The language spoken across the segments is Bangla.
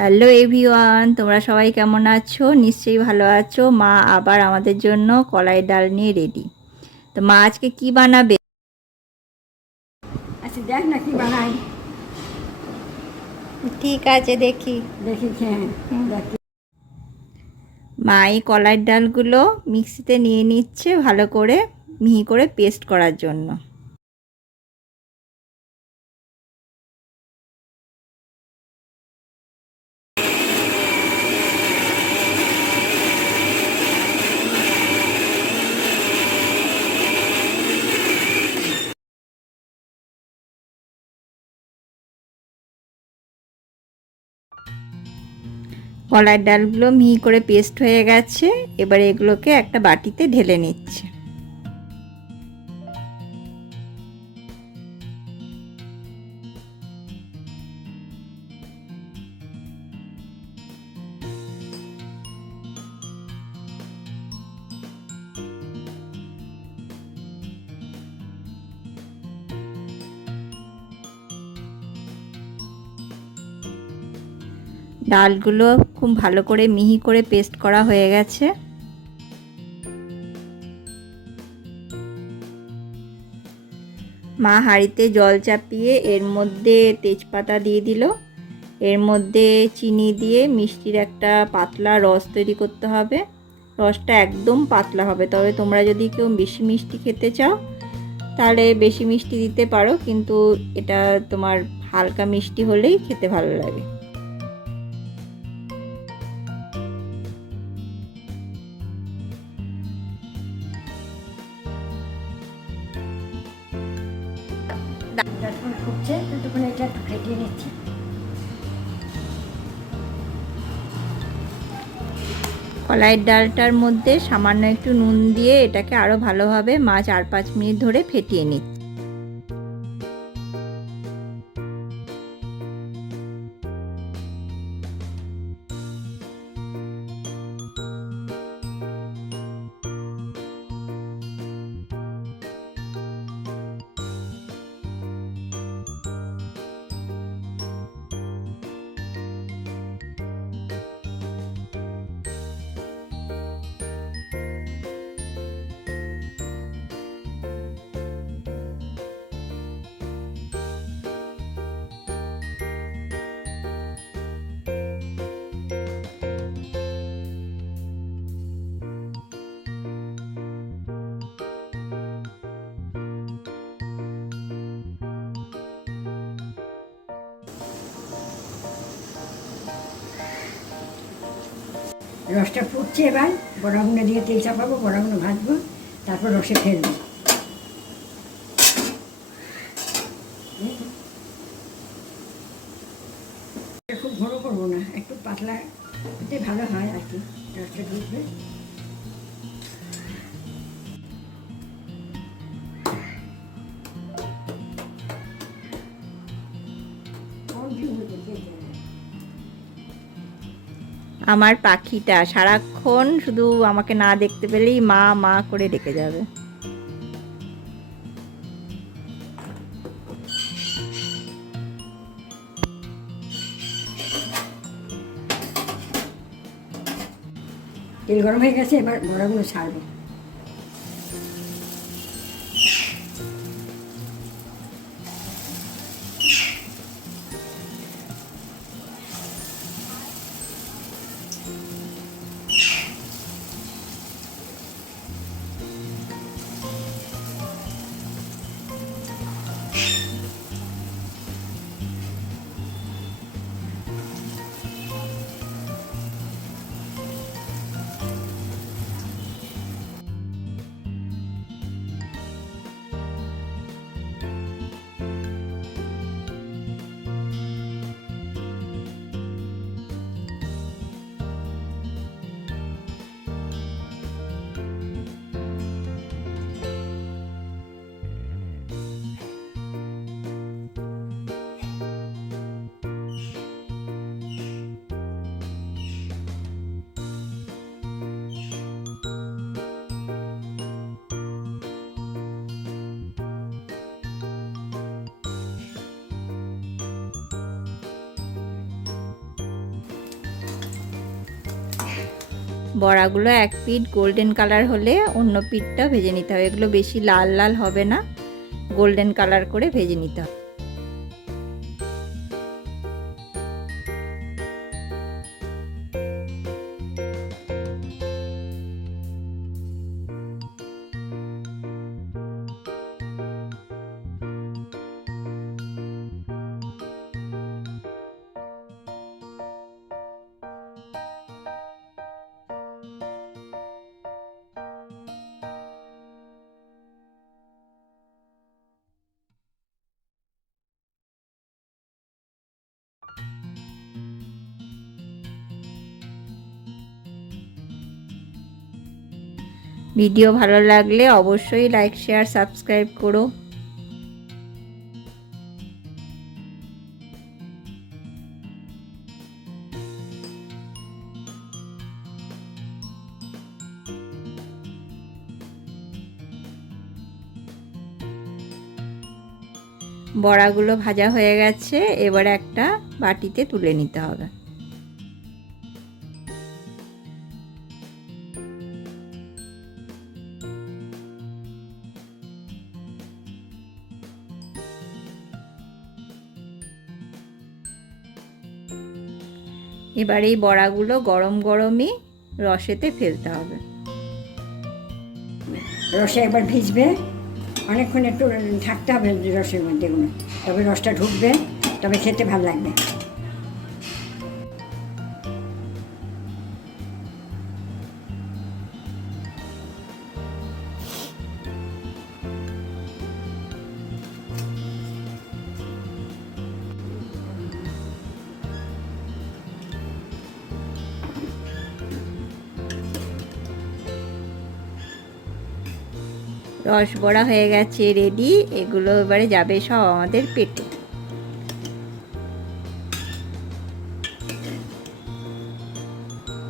হ্যালো এভরিওয়ান, তোমরা সবাই কেমন আছো? নিশ্চয়ই ভালো আছো। মা আবার আমাদের জন্য কলাই ডাল নিয়ে রেডি। তো মা আজকে কি বানাবে? আচ্ছা দেখ না কি বানাই। ঠিক আছে, দেখি। দেখি হ্যাঁ দেখ। মা এই কলাই ডালগুলো মিক্সিতে নিয়ে নিচ্ছে ভালো করে মিহি করে পেস্ট করার জন্য। কলার ডালগুলো মিহি করে পেস্ট হয়ে গেছে। এবার এগুলোকে একটা বাটিতে ঢেলে নিচ্ছে। ডালগুলো খুব ভালো করে মিহি করে পেস্ট করা হয়ে গেছে। মা হাঁড়িতে জল চাপিয়ে এর মধ্যে তেজপাতা দিয়ে দিল। এর মধ্যে চিনি দিয়ে মিষ্টির একটা পাতলা রস তৈরি করতে হবে। রসটা একদম পাতলা হবে, তবে তোমরা যদি কেউ বেশি মিষ্টি খেতে চাও তাহলে বেশি মিষ্টি দিতে পারো, কিন্তু এটা তোমার হালকা মিষ্টি হলেই খেতে ভালো লাগে। যতক্ষণ ফুটছে ততক্ষণ এটা একটু ফেটিয়ে নিচ্ছি। কলাইয়ের ডালটার মধ্যে সামান্য একটু নুন দিয়ে এটাকে আরও ভালোভাবে 4-5 মিনিট ধরে ফেটিয়ে নিচ্ছি। রসটা ফুটছে, এবার বড়াগুলো দিয়ে তেল চাপাবো, বড়াগুলো ভাজবো, তারপর রসে ফেলবো। খুব ঘন করবো না, একটু পাতলা হতে ভালো হয় আর কি, রসটা ঢুকবে। আমার পাখিটা সারাক্ষণ শুধু আমাকে না দেখতে পেলেই মা মা করে ডেকে যাবে। তেল গরম হয়ে গেছে, এবার বড়াগুলো ছাড়বো। বড়াগুলো এক পিঠ গোল্ডেন কালার হলে অন্য পিঠটা ভেজে নিতে হবে। এগুলো বেশি লাল লাল হবে না, গোল্ডেন কালার করে ভেজে নিতে হবে। ভিডিও ভালো লাগলে অবশ্যই লাইক, শেয়ার, সাবস্ক্রাইব করো। বড়াগুলো ভাজা হয়ে গেছে, এবারে একটা বাটিতে তুলে নিতে হবে। এবার এই বড়াগুলো গরম গরমই রসেতে ফেলতে হবে। রসে একবার ভিজবে, অনেকক্ষণ একটু থাকতে হবে রসের মধ্যে এগুলো, তবে রসটা ঢুকবে, তবে খেতে ভালো লাগবে। রস বড়া হয়ে গেছে, রেডি। এগুলো এবারে যাবে সব আমাদের পেটে।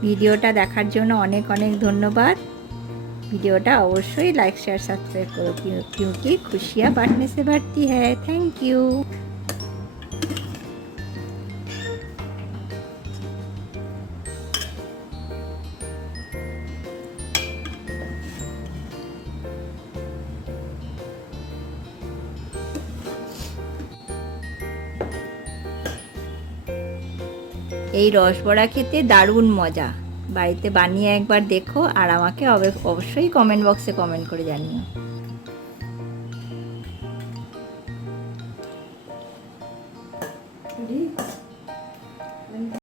ভিডিওটা দেখার জন্য অনেক অনেক ধন্যবাদ। वीडियोटा अवश्य लाइक शेयर सब्सक्राइब करो क्योंकि खुशियाँ बांटने से बढ़ती है। Thank you. এই রসবড়া খেতে দারুণ মজা। বাড়িতে বানিয়ে একবার দেখো আর আমাকে অবশ্যই কমেন্ট বক্সে কমেন্ট করে জানিও।